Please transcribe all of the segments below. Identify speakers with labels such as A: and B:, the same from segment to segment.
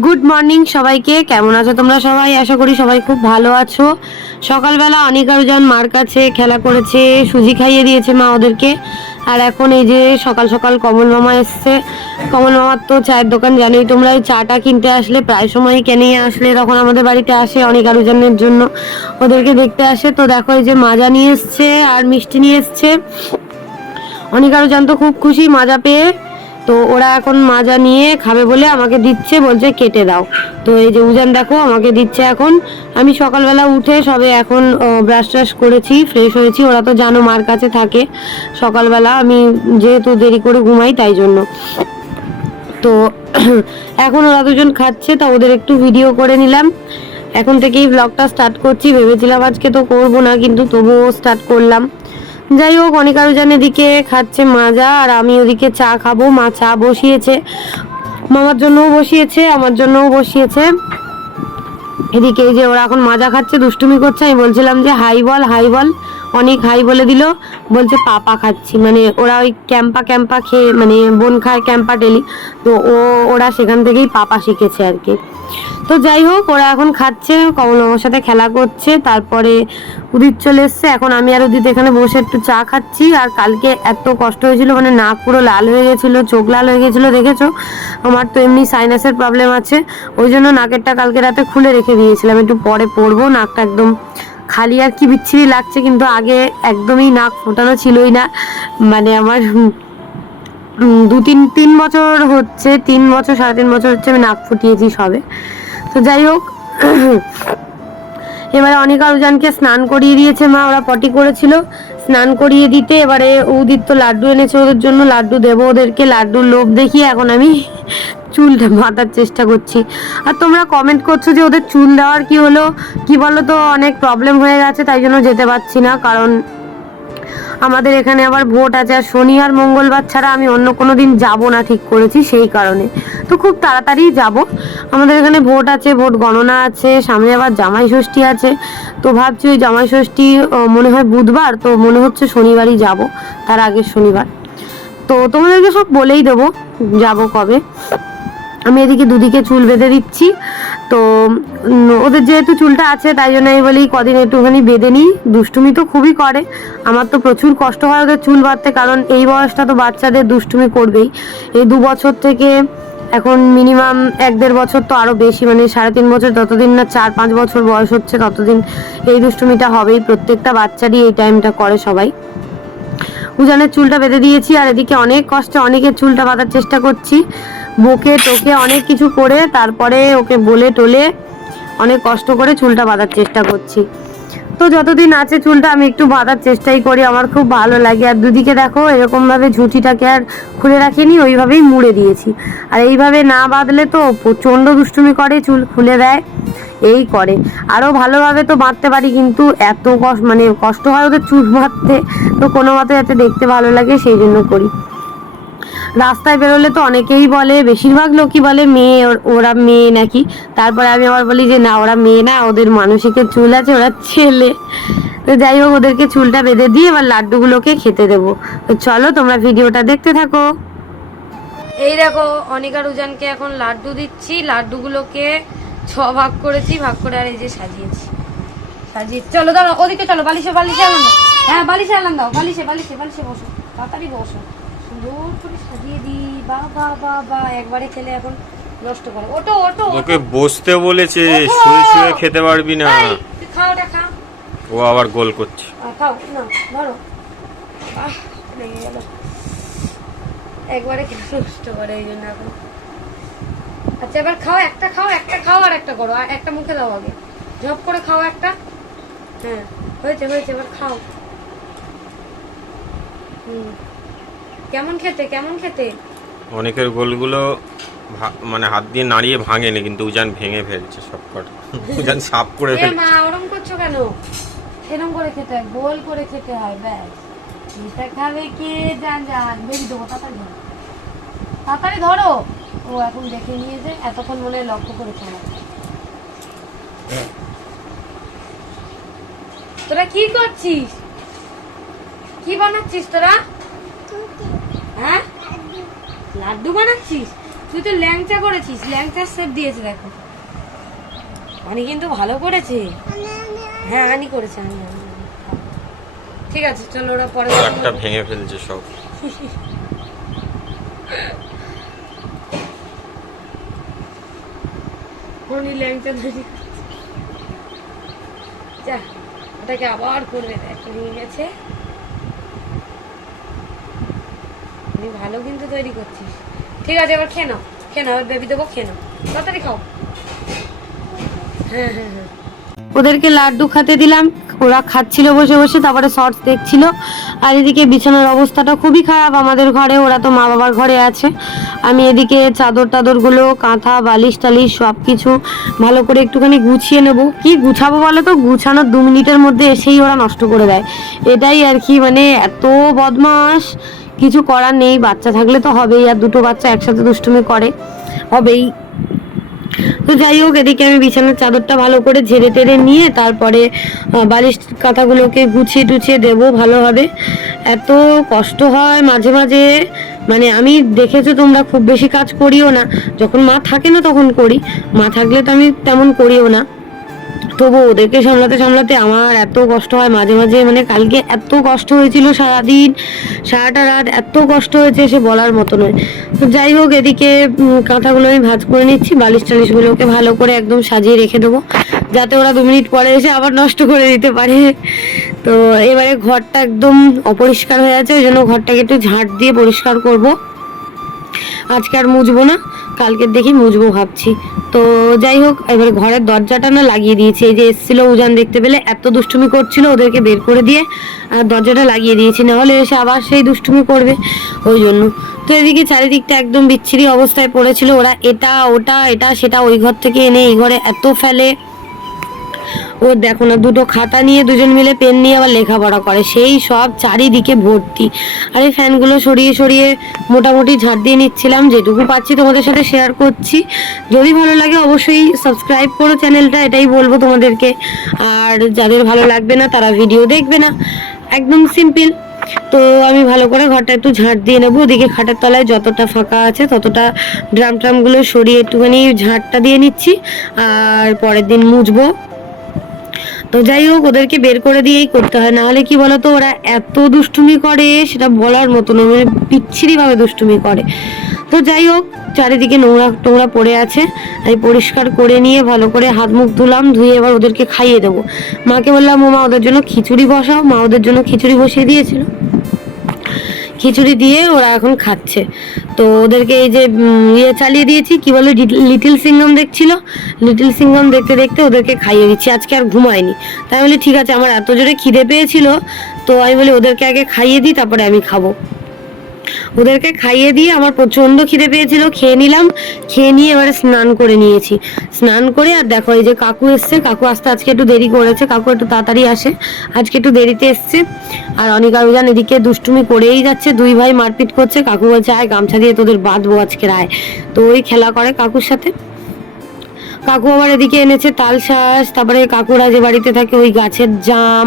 A: Good morning সবাইকে। কেমন আছো তোমরা সবাই? আশা করি সবাই খুব ভালো আছো। সকালবেলা অনেক আরোজন মার কাছে খেলা করেছে, সুজি খাইয়ে দিয়েছে মা ওদেরকে। আর এখন এই যে সকাল সকাল কমল মামা এসছে। কমল মামার তো চায়ের দোকান, জানোই তোমরা, ওই চাটা কিনতে আসলে প্রায় সময় কেনে আসলে তখন আমাদের বাড়িতে আসে অনেক আরোজনের জন্য। ওদেরকে দেখতে আসে। তো দেখো এই যে মাজা নিয়ে এসছে আর মিষ্টি নিয়ে এসছে। অনেক আরোজন তো খুব খুশি, মাজা পেয়ে তো ওরা এখন মাজা নিয়ে খাবে বলে আমাকে দিচ্ছে, বলছে কেটে দাও। তো এই যে উজান দেখো, আমাকে দিচ্ছে এখন। আমি সকালবেলা উঠে সবে এখন ব্রাশ ট্রাশ করেছি ফ্রেশ হয়েছি। ওরা তো জানো মার কাছে থাকে। সকালবেলা আমি যেহেতু দেরি করে ঘুমাই, তাই জন্য। তো এখন ওরা দুজন খাচ্ছে, তা ওদের একটু ভিডিও করে নিলাম। এখন থেকেই ব্লগটা স্টার্ট করছি। ভেবেছিলাম আজকে তো করব না, কিন্তু তবুও স্টার্ট করলাম। যাই হোক, অনেক আরোজন এদিকে খাচ্ছে মাজা আর আমি ওদিকে চা খাব। মা চা বসিয়েছে। মামার জন্যও বসিয়েছে, আমার জন্যও বসিয়েছে। এদিকে এই যে ওরা এখন মাজা খাচ্ছে, দুষ্টুমি করছে। আমি বলছিলাম যে, হাই বল হাই বল। অনেক হাই বলে দিল, বলছে পাপা খাচ্ছি। মানে ওরা ওই ক্যাম্পা ক্যাম্পা খেয়ে মানে বোন খায় ক্যাম্পা ডেলি। তো ও, ওরা সেখান থেকেই পাপা শিখেছে আর কি। তো যাই হোক, ওরা এখন খাচ্ছে, কমল মামার সাথে খেলা করছে, তারপরে উদিত চলে এসছে। এখন আমি আর উদিত এখানে বসে একটু চা খাচ্ছি। আর কালকে এত কষ্ট হয়েছিল মানে নাক পুরো লাল হয়ে গেছিল, চোখ লাল হয়ে গেছিল, দেখেছ? আমার তো এমনি সাইনাসের প্রবলেম আছে। ওই জন্য নাকেরটা কালকে রাতে খুলে রেখে দিয়েছিলাম। একটু পরে পড়ব নাকটা একদম খালি আর কি বিচ্ছিরি লাগছে, কিন্তু আগে একদমই নাক ফোটানো ছিলই না। মানে আমার দু তিন তিন বছর হচ্ছে, তিন বছর, সাড়ে তিন বছর হচ্ছে আমি নাক ফুটিয়েছি সবে। তো যাই হোক, এবারে অনেক আরোজনকে স্নান করিয়ে দিয়েছে মা, ওরা পটি করেছিল। স্নান করিয়ে দিতে। এবারে উদিত তো লাড্ডু এনেছে ওদের জন্য। লাড্ডু দেবো ওদেরকে। লাড্ডুর লোভ দেখিয়ে এখন আমি চুলটা বাঁধার চেষ্টা করছি। আর তোমরা কমেন্ট করছ যে ওদের চুল দেওয়ার কি হলো? কি বলো তো অনেক প্রবলেম হয়ে গেছে, তাই জন্য যেতে পারছি না। কারণ আমাদের এখানে আবার ভোট আছে, আর শনি আর মঙ্গলবার ছাড়া আমি অন্য কোনো দিন যাব না ঠিক করেছি সেই কারণে। তো খুব তাড়াতাড়ি যাব। আমাদের এখানে ভোট আছে, ভোট গণনা আছে, সামনে আবার জামাই ষষ্ঠী আছে। তো ভাবছি ওই জামাই ষষ্ঠী মনে হয় বুধবার, তো মনে হচ্ছে শনিবারই যাব, তার আগের শনিবার। তো তোমাদেরকে সব বলেই দেবো, যাব কবে। আমি এদিকে দুদিকে চুল বেঁধে দিচ্ছি। তো ওদের যেহেতু চুলটা আছে, তাই জন্য আমি বলি কদিন একটুখানি বেঁধে নিই। দুষ্টুমি তো খুবই করে। আমার তো প্রচুর কষ্ট হয় ওদের চুল বাঁধতে, কারণ এই বয়সটা তো বাচ্চাদের দুষ্টুমি করবেই। এই দু বছর থেকে এখন মিনিমাম এক দেড় বছর তো আরও বেশি মানে সাড়ে তিন বছর যতদিন না চার পাঁচ বছর বয়স হচ্ছে, ততদিন এই দুষ্টুমিটা হবেই। প্রত্যেকটা বাচ্চারই এই টাইমটা করে সবাই। উজানের চুলটা বেঁধে দিয়েছি আর এদিকে অনেক কষ্টে অনেকের চুলটা বাঁধার চেষ্টা করছি। বকে টোকে অনেক কিছু করে তারপরে ওকে বলে টোলে অনেক কষ্ট করে চুলটা বাঁধার চেষ্টা করছি। যতদিন আছে চুলটা আমি একটু বাঁধার চেষ্টাই করি, আমার খুব ভালো লাগে। আর দুদিকে দেখো এরকম ভাবে ঝুঁটিটাকে আর খুলে রাখিনি, ওইভাবেই মুড়ে দিয়েছি। আর এইভাবে না বাঁধলে তো প্রচণ্ড দুষ্টুমি করে, চুল খুলে দেয়, এই করে। আরও ভালোভাবে তো বাঁধতে পারি, কিন্তু এত কষ্ট মানে কষ্ট হয় ওদের চুল বাঁধতে, তো কোনো মতে যাতে দেখতে ভালো লাগে, সেই জন্য করি। রাস্তায় বেরোলে তো অনেকেই বলে, বেশিরভাগ লোকই বলে, মেয়ে, ওর- মেয়ে নাকি? তারপরে আমি আবার বলি যে, না, ওরা মেয়ে না, ওদের মানসিকের চুল আছে, ওরা ছেলে। তো যাই হোক, ওদেরকে চুলটা বেঁধে দিয়ে এবার লাড্ডুগুলোকে খেতে দেবো। তো চলো, তোমরা ভিডিওটা দেখতে থাকো। এই দেখো অনিকার উজানকে এখন লাড্ডু দিচ্ছি। লাড্ডুগুলোকে ছ ভাগ করেছি, ভাগ করে আর এই যে সাজিয়েছি। সাজিয়ে চলো, দাঁড়াও, ওদিকে চলো, বালিশে বালিশে হ্যাঁ বালিশে আলাম দাও, বালিশে বালিশে বালিশে বসো, তাড়াতাড়ি বসো। সুন্দর করে সাজিয়ে দিই বা বা বা বা একবারে খেলে এখন নষ্ট করে। ওটো ওটো ওটো।
B: তোকে বসতে বলেছে। শুয়ে শুয়ে খেতে পারবি না।
A: খা।
B: ও আবার গোল করছে।
A: খাও না ধরো। আহ লেগে গেল। একবারে খেলে নষ্ট করে এই জন্য এখন। আচ্ছা এবার খাও একটা খাও একটা খাও আর একটা করো। আর একটা মুখে দাও আগে। ঝপ করে খাও একটা। হ্যাঁ হয়েছে হয়েছে এবার খাও। হুম। কেমন খেতে কেমন খেতে?
B: অনেকের গোলগুলো মানে হাত দিয়ে নাড়িয়ে ভাঙেনি কিন্তু উজান ভেঙে ফেলছে সব কটা উজান সাফ করে ফেলছে।
A: মা ওরম করছ কেন? সেরম করে খেতে হয় গোল করে খেতে হয় ব্যাস। এটা খাবে কে? জান জান। বেরিয়ে দেবো তাড়াতাড়ি ধরো। তাড়াতাড়ি ধরো। ও এখন দেখে নিয়েছে এতক্ষণ মনে হয় লক্ষ্য করে খেলা। তোরা কি করছিস? কি বানাচ্ছিস তোরা? লাড্ডু বানাচ্ছিস? তুই তো ল্যাংচা করেছিস ল্যাংচার শেপ দিয়েছে দেখো। আনি কিন্তু ভালো করেছে। হ্যাঁ আনি করেছে আনি। ঠিক আছে চলো ওরা পরে
B: একটা ভেঙে ফেলছে সব।
A: উনি ল্যাংচা তৈরি যা ওটাকে আবার করবে দেখ নিয়ে গেছে। তুমি ভালো কিন্তু তৈরি করছিস। ঠিক আছে, এবার খেয়ে নাও। খেয়ে নাও বেবি দেবো, খেয়ে নাও। তাড়াতাড়ি খাও। হ্যাঁ হ্যাঁ হ্যাঁ। ওদেরকে লাড্ডু খাতে দিলাম। ওরা খাচ্ছিল বসে বসে, তারপরে শর্টস দেখছিল। আর এদিকে বিছানার অবস্থাটা খুবই খারাপ। আমাদের ঘরে, ওরা তো মা বাবার ঘরে আছে। আমি এদিকে চাদর টাদরগুলো, কাঁথা, বালিশ টালিশ সব কিছু ভালো করে একটুখানি গুছিয়ে নেব। কি গুছাবো বলে তো? গুছানোর দু মিনিটের মধ্যে এসেই ওরা নষ্ট করে দেয়। এটাই আর কি মানে এত বদমাস কিছু করার নেই, বাচ্চা থাকলে তো হবেই, আর দুটো বাচ্চা একসাথে দুষ্টুমি করে। হবেই। তো যাই হোক, এদিকে আমি বিছানার চাদরটা ভালো করে ঝেড়ে টেড়ে নিয়ে তারপরে বালিশ কাঁথাগুলোকে গুছিয়ে টুছিয়ে দেবো ভালোভাবে এত কষ্ট হয় মাঝে মাঝে। মানে আমি দেখেছ তোমরা, খুব বেশি কাজ করিও না। যখন মা থাকে না তখন করি। মা থাকলে তো আমি তেমন করিও না। তবু ওদেরকে সামলাতে সামলাতে আমার এত কষ্ট হয়। মাঝে মাঝে মানে কালকে এত কষ্ট হয়েছিল সারাদিন, সারাটা রাত এত কষ্ট হয়েছে সে বলার মতো নয়। তো যাই হোক, এদিকে কাঁথাগুলো আমি ভাজ করে নিচ্ছি, বালিশ টালিশগুলোকে ভালো করে একদম সাজিয়ে রেখে দেবো। যাতে ওরা দু মিনিট পরে এসে আবার নষ্ট করে দিতে পারে। তো এবারে ঘরটা একদম অপরিষ্কার হয়ে আছে, ওই জন্য ঘরটাকে একটু ঝাঁট দিয়ে পরিষ্কার করব। আজকে আর মুজবো না কালকের দেখি মুজবো ভাবছি। তো যাই হোক, এবার ঘরের দরজাটা না লাগিয়ে দিয়েছি, এই যে এসেছিল উজান দেখতে পেলে, এত দুষ্টুমি করছিল ওদেরকে বের করে দিয়ে, আর দরজাটা লাগিয়ে দিয়েছি, না হলে এসে আবার সেই দুষ্টুমি করবে, ওই জন্য। তো এদিকে চারিদিকটা একদম বিচ্ছিরি অবস্থায় পড়েছিল, ওরা এটা, ওটা, এটা, সেটা ওই ঘর থেকে এনে এই ঘরে এত ফেলে। ও দেখো না, দুটো খাতা নিয়ে দুজন মিলে পেন নিয়ে আবার লেখাপড়া করে। সেই সব চারিদিকে ভর্তি। আর এই ফ্যানগুলো সরিয়ে সরিয়ে মোটামুটি ঝাড় দিয়ে নিচ্ছিলাম। যেটুকু পাচ্ছি তোমাদের সাথে শেয়ার করছি। যদি ভালো লাগে অবশ্যই সাবস্ক্রাইব করো চ্যানেলটা এটাই বলব তোমাদেরকে। আর যাদের ভালো লাগবে না, তারা ভিডিও দেখবে না। একদম সিম্পল তো আমি ভালো করে ঘরটা একটু ঝাঁট দিয়ে নেব। ওদিকে খাটের তলায় যতটা ফাঁকা আছে, ততটা ড্রাম ট্রামগুলো সরিয়ে একটুখানি ঝাঁটটা দিয়ে নিচ্ছি। আর পরের দিন মুছবো। তো যাই হোক, ওদেরকে বের করে দিয়েই করতে হয়। নাহলে কি বলতো, ওরা এত দুষ্টুমি করে, সেটা বলার মতন নয় মানে বিচ্ছিরি ভাবে দুষ্টুমি করে। তো যাই হোক, চারিদিকে নোংরা টোংরা পড়ে আছে। আমি পরিষ্কার করে নিয়ে ভালো করে হাত মুখ ধুলাম, ধুয়ে এবার ওদেরকে খাইয়ে দেবো। মাকে বললাম, ও মা, ওদের জন্য খিচুড়ি বসাও। মা ওদের জন্য খিচুড়ি বসিয়ে দিয়েছিল। খিচুড়ি দিয়ে ওরা এখন খাচ্ছে। তো ওদেরকে এই যে ইয়ে চালিয়ে দিয়েছি, কি বলে লিটিল সিঙ্গম দেখছিল? লিটিল সিঙ্গম দেখতে দেখতে ওদেরকে খাইয়ে দিচ্ছি, আজকে আর ঘুমায়নি। তাই বলি, ঠিক আছে, আমার এত জোরে খিদে পেয়েছিল, তো আমি বলি, ওদেরকে আগে খাইয়ে দিই, তারপরে আমি খাব। ওদেরকে খাইয়ে দিয়ে আমার প্রচণ্ড খিদে পেয়েছিল, খেয়ে নিলাম, খেয়ে নিয়ে এবারে স্নান করে নিয়েছি। স্নান করে আর দেখো এই যে কাকু এসছে, কাকু আসতে আজকে একটু দেরি করেছে, কাকু একটু তাড়াতাড়ি আসে, আজকে একটু দেরিতে এসছে। আর অনিকা অভিযান এদিকে দুষ্টুমি করেই যাচ্ছে, দুই ভাই মারপিট করছে, কাকু বলছে, আয় গামছা দিয়ে তোদের বাঁধবো আজকে রায় তো ওই খেলা করে কাকুর সাথে। কাকু আবার এদিকে এনেছে তাল শাঁস, তারপরে কাকুরা যে বাড়িতে থাকে ওই গাছের জাম,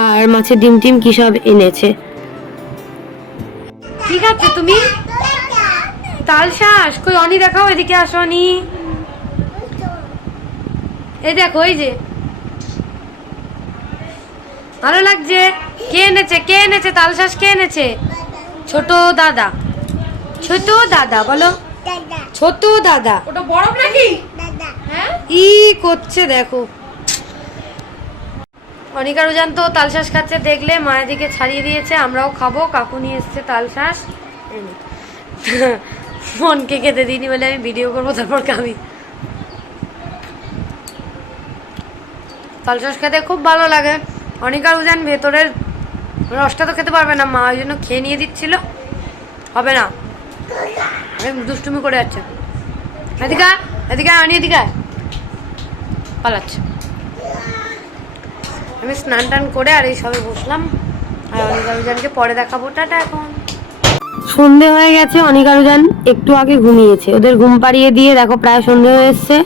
A: আর মাছের ডিম টিম কি সব এনেছে। ঠিক আছে তুমি? তাল শাঁস কই অনি দেখাও এদিকে আসো অনি। এই দেখো এই যে। ভালো লাগছে? কে এনেছে কে এনেছে? তাল শাঁস কে এনেছে? ছোট দাদা। ছোট দাদা বলো। ছোট দাদা।
C: ওটা বরফ নাকি?
A: ই করছে দেখো। অনিকা রুজান তো তালশাঁস খাচ্ছে, দেখলে মায়ের দিকে ছাড়িয়ে দিয়েছে, আমরাও খাব, কাকু নিয়ে এসছে তালশাঁস। মনকে খেতে দিইনি বলে আমি ভিডিও করব, তারপর খাবি। তালশাঁস খেতে খুব ভালো লাগে। অনিকা রুজান ভেতরের রসটা তো খেতে পারবে না, মা ওই জন্য খেয়ে নিয়ে দিচ্ছিল। হবে না। দুষ্টুমি করে যাচ্ছে। এদিকে এদিকে অনি এদিকে পালাচ্ছে। আমি স্নান টান করে আর এই সবে বসলাম। আর অনিকারুজানকে পরে দেখাবো। টাটা এখন। সন্ধে হয়ে গেছে অনিকারুজান একটু আগে ঘুমিয়েছে। ওদের ঘুম পাড়িয়ে দিয়ে দেখো প্রায় সন্ধে হয়ে এসছে।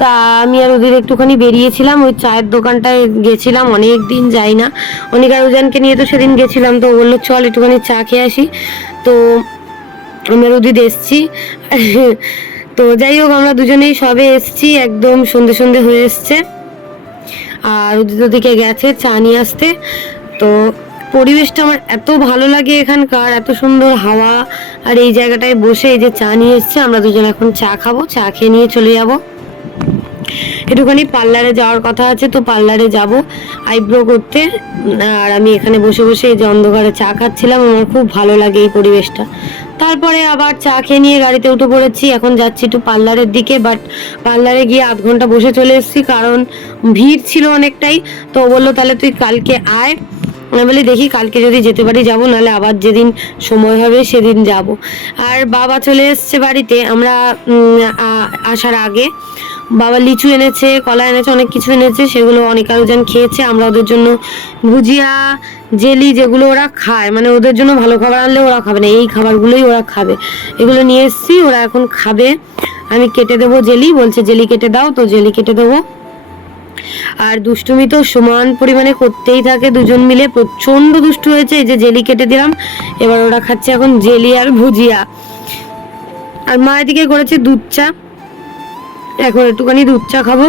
A: তা আমি আর ওদের একটুখানি বেরিয়েছিলাম, ওই চায়ের দোকানটায় গেছিলাম অনেক দিন যাই না। অনিকারুজানকে নিয়ে তো সেদিন গেছিলাম, তো বলল, চল একটুখানি চা খেয়ে আসি। তো আমরা রুদিদ এসছি। তো যাই হোক, আমরা দুজনেই সবে এসছি, একদম সন্ধে সন্ধে হয়ে এসছে। আর উদিত দিকে গেছে, চা নিয়ে আসতে। তো পরিবেশটা আমার এত ভালো লাগে এখানকার, এত সুন্দর হাওয়া। আর এই জায়গাটায় বসে এই যে চা নিয়ে এসছে, আমরা দুজন এখন চা খাব, চা খেয়ে নিয়ে চলে যাব। একটুখানি পার্লারে যাওয়ার কথা আছে, তো পার্লারে যাব আইব্রো করতে। আর আমি এখানে বসে বসে এই যে অন্ধকারে চা খাচ্ছিলাম, আমার খুব ভালো লাগে এই পরিবেশটা। তারপরে আবার চা খেয়ে নিয়ে গাড়িতে উঠে পড়েছি। এখন যাচ্ছি একটু পার্লারের দিকে বাট পার্লারে গিয়ে আধ ঘণ্টা বসে চলে এসেছি, কারণ ভিড় ছিল অনেকটাই। তো বলল, তাহলে তুই কালকে আয়। আমি বলি, দেখি কালকে যদি যেতে পারি যাব, নাহলে আবার যেদিন সময় হবে সেদিন যাব। আর বাবা চলে এসছে বাড়িতে, আমরা আসার আগে। বাবা লিচু এনেছে, কলা এনেছে, অনেক কিছু এনেছে, সেগুলো অনেক আরোজন খেয়েছে। আমরা ওদের জন্য ভুজিয়া, জেলি যেগুলো ওরা খায় মানে ওদের জন্য ভালো খাবার আনলে ওরা খাবে না, এই খাবারগুলোই ওরা খাবে। এগুলো নিয়ে এসেছি, ওরা এখন খাবে। আমি কেটে দেবো জেলি, বলছে জেলি কেটে দাও, তো জেলি কেটে দেবো। আর দুষ্টুমি তো সমান পরিমাণে করতেই থাকে, দুজন মিলে প্রচণ্ড দুষ্টু হয়েছে, এই যে জেলি কেটে দিলাম, এবার ওরা খাচ্ছে এখন জেলি আর ভুজিয়া। আর মা এদিকে করেছে দুধ চা। এখন একটুখানি দুধ চা খাব।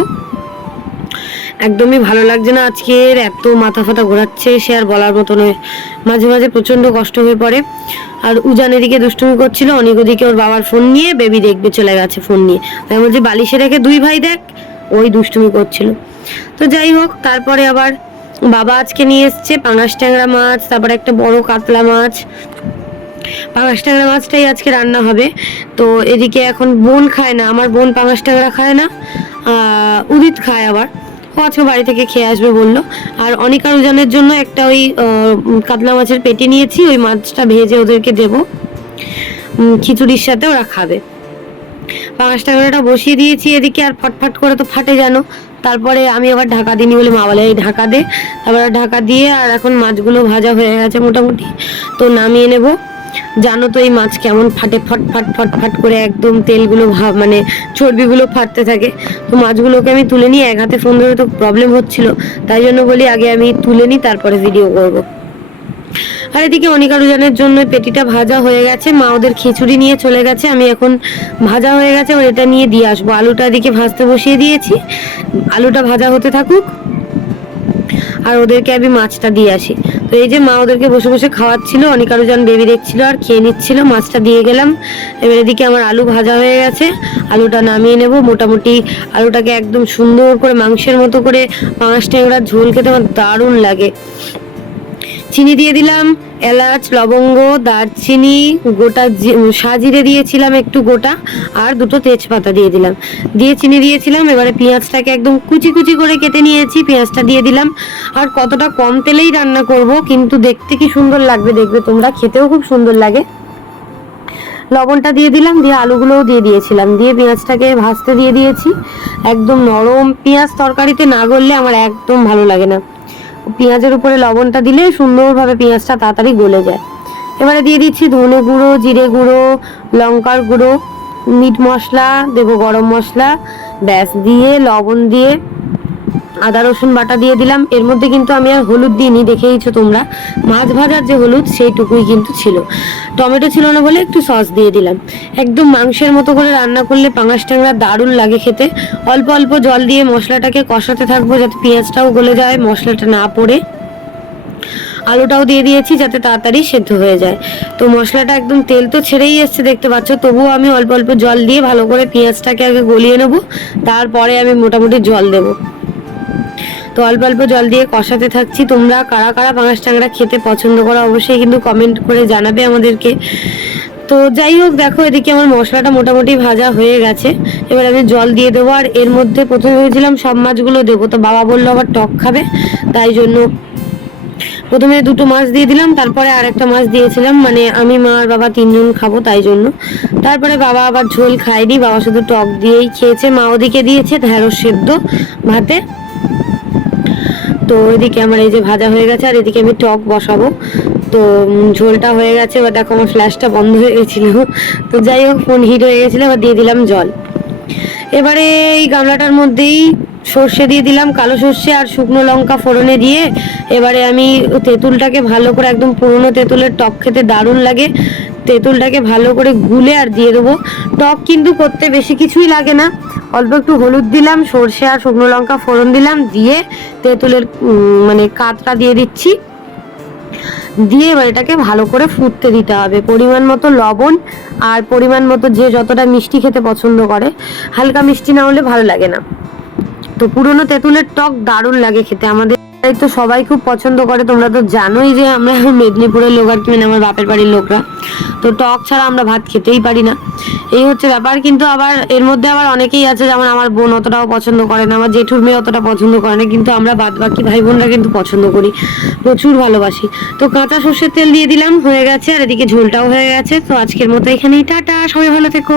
A: একদমই ভালো লাগছে না আজকের, এত মাথা ফাতা ঘোরাচ্ছে, সে আর বলার মতো নয়। মাঝে মাঝে প্রচণ্ড কষ্ট হয়ে পড়ে। আর উজান এদিকে দুষ্টুমি করছিল, অনেক ওদিকে ওর বাবার ফোন নিয়ে বেবি দেখবে চলে গেছে ফোন নিয়ে। তাই বলছি, বালিশে রেখে দুই ভাই দেখ, ওই দুষ্টুমি করছিল। তো যাই হোক, তারপরে আবার বাবা আজকে নিয়ে এসছে পাঙাশ ট্যাংরা মাছ, তারপরে একটা বড় কাতলা মাছ পাঙাশ ট্যাংরা মাছটাই আজকে রান্না হবে। তো এদিকে এখন বোন খায় না, আমার বোন পাঙাশ ট্যাংরা খায় না উদিত খায় আবার। ও আজকে বাড়ি থেকে খেয়ে আসবে বলল। আর অনিকা রুজানের জন্য একটা ওই কাতলা মাছের পেটি নিয়েছি, ওই মাছটা ভেজে ওদেরকে দেবো। খিচুড়ির সাথে ওরা খাবে। পাঁচ টাকাটা বসিয়ে দিয়েছি এদিকে, আর ফটফট করে তো ফাটে জানো তারপরে আমি আবার ঢাকা দিইনি বলে মা বলে, এই ঢাকা দে। তারপরে ঢাকা দিয়ে আর এখন মাছগুলো ভাজা হয়ে গেছে মোটামুটি। তো নামিয়ে নেব। জানো তো এই মাছ কেমন ফাটে, ফট ফট ফট ফট করে একদম তেলগুলো ভাব মানে চর্বিগুলো ফাটতে থাকে। তো মাছগুলোকে আমি তুলে নিয়ে এক হাতে ফোন ধরে তো প্রবলেম হচ্ছিল। তাই জন্য বলি আগে আমি তুলে নিই, তারপরে ভিডিও করব। আর এদিকে অনিকা রুজানের জন্য পেটিটা ভাজা হয়ে গেছে। মা ওদের খিচুড়ি নিয়ে চলে গেছে। আমি এখন ভাজা হয়ে গেছে। এবার এটা নিয়ে দিয়ে আসব। আলুটা এদিকে ভাজতে বসিয়ে দিয়েছি। আলুটা ভাজা হতে থাকুক। আর ওদেরকে আমি মাছটা দিয়ে আসি। তো এই যে মা ওদেরকে বসে বসে খাওয়াচ্ছিল অনেক আরও জন বেবি দেখছিল আর খেয়ে নিচ্ছিল, মাছটা দিয়ে গেলাম। এবার এদিকে আমার আলু ভাজা হয়ে গেছে, আলুটা নামিয়ে নেব। মোটামুটি আলুটাকে একদম সুন্দর করে মাংসের মতো করে পাঁচ ট্যাংরার ঝোল খেতে আমার দারুণ লাগে। চিনি দিয়ে দিলাম, এলাচ, লবঙ্গ, দারচিনি, গোটা সাজিরে দিয়েছিলাম একটু গোটা, আর দুটো তেজপাতা দিয়ে দিলাম। দিয়ে চিনি দিয়েছিলাম, এবারে পেঁয়াজটাকে একদম কুচি কুচি করে কেটে নিয়েছি, পেঁয়াজটা দিয়ে দিলাম। আর কতটা কম তেলেই রান্না করব, কিন্তু দেখতে কি সুন্দর লাগবে দেখবে তোমরা, খেতেও খুব সুন্দর লাগে। লবণটা দিয়ে দিলাম, দিয়ে আলুগুলোও দিয়ে দিয়েছিলাম, দিয়ে পেঁয়াজটাকে ভাজতে দিয়ে দিয়েছি। একদম নরম পেঁয়াজ তরকারিতে না গললে আমার একদম ভালো লাগে না। পেঁয়াজের উপরে লবণটা দিলে সুন্দরভাবে পেঁয়াজটা তাড়াতাড়ি গলে যায়। এবারে দিয়ে দিচ্ছি ধনে গুঁড়ো, জিরে গুঁড়ো, লঙ্কার গুঁড়ো, মিট মশলা, দেবো গরম মশলা, ব্যাস, দিয়ে লবণ দিয়ে আদা, রসুন বাটা দিয়ে দিলাম। এর মধ্যে কিন্তু আমি আর হলুদ দিইনি, দেখেইছো তোমরা। মাছ ভাজার যে হলুদ, সেইটুকুই কিন্তু ছিল। টমেটো ছিল না বলে একটু সস দিয়ে দিলাম। একদম মাংসের মতো করে রান্না করলে পাঙাশ ট্যাংরা দারুণ লাগে খেতে। অল্প অল্প জল দিয়ে মশলাটাকে কষাতে থাকব যাতে পেঁয়াজটাও গলে যায়, মশলাটা না পড়ে। আলুটাও দিয়ে দিয়েছি যাতে তাড়াতাড়ি সেদ্ধ হয়ে যায়। তো মশলাটা একদম তেল তো ছেড়েই এসছে, দেখতে পাচ্ছ? তবুও আমি অল্প অল্প জল দিয়ে ভালো করে পেঁয়াজটাকে আগে গলিয়ে নেব। তারপরে আমি মোটামুটি জল দেবো। তো অল্প অল্প জল দিয়ে কষাতে থাকছি। তোমরা কারা কারা পাঙাশ টাংরা খেতে পছন্দ করো অবশ্যই কিন্তু কমেন্ট করে জানাবে আমাদেরকে। তো যাই হোক, দেখো এদিকে আমার মশলাটা মোটামুটি ভাজা হয়ে গেছে। এবার আমি জল দিয়ে দেবো আর এর মধ্যে প্রথমে ভেবেছিলাম সব মাছগুলো দেবো। তো বাবা বলল আবার টক খাবে, তাই জন্য প্রথমে দুটো মাছ দিয়ে দিলাম, তারপরে আরেকটা মাছ দিয়েছিলাম। মানে আমি, মা আর বাবা তিনজন খাব তাই জন্য। তারপরে বাবা আবার ঝোল খায়নি, বাবা শুধু টক দিয়েই খেয়েছে। মা ওদিকে দিয়েছে ঢেঁড়স সেদ্ধ ভাতে। তো এদিকে আমার এই যে ভাজা হয়ে গেছে, আর এদিকে আমি টক বসাবো। তো ঝোলটা হয়ে গেছে, এবার দেখো আমার ফ্ল্যাশটা বন্ধ হয়ে গেছিল। তো যাই হোক, ফোন হিট হয়ে গেছিল, এবার দিয়ে দিলাম জল। এবারে এই গামলাটার মধ্যেই সর্ষে দিয়ে দিলাম, কালো সর্ষে আর শুকনো লঙ্কা ফোড়নে দিয়ে। এবারে আমি তেঁতুলটাকে ভালো করে একদম পুরনো তেঁতুলের টক খেতে দারুণ লাগে। তেঁতুলটাকে ভালো করে গুলে আর দিয়ে দেবো। টক কিন্তু করতে বেশি কিছুই লাগে না। অল্প একটু হলুদ দিলাম, সর্ষে আর শুকনো লঙ্কা ফোড়ন দিলাম, দিয়ে তেঁতুলের মানে কাতটা দিয়ে দিচ্ছি। দিয়ে এবার এটাকে ভালো করে ফুটতে দিতে হবে। পরিমাণ মতো লবণ আর পরিমাণ মতো যে যতটা মিষ্টি খেতে পছন্দ করে, হালকা মিষ্টি না হলে ভালো লাগে না। তো পুরনো তেঁতুলের টক দারুণ লাগে খেতে। আমাদের এই তো সবাই খুব পছন্দ করে, তোমরা তো জানোই যে আমরা মেদিনীপুরের লোক আর কি মানে আমার বাপের বাড়ির লোকরা। তো টক ছাড়া আমরা ভাত খেতেই পারি না। এই হচ্ছে ব্যাপার, কিন্তু আবার এর মধ্যে আবার অনেকেই আছে, যেমন আমার বোন অতটাও পছন্দ করে না, আমার জেঠুর মেয়ে অতটা পছন্দ করে না, কিন্তু আমরা বাদ বাকি ভাই বোনরা কিন্তু পছন্দ করি, প্রচুর ভালোবাসি। তো কাঁচা সর্ষের তেল দিয়ে দিলাম, হয়ে গেছে, আর এদিকে ঝোলটাও হয়ে গেছে, তো আজকের মতো এখানেই, টাটা, সবাই ভালো থেকো।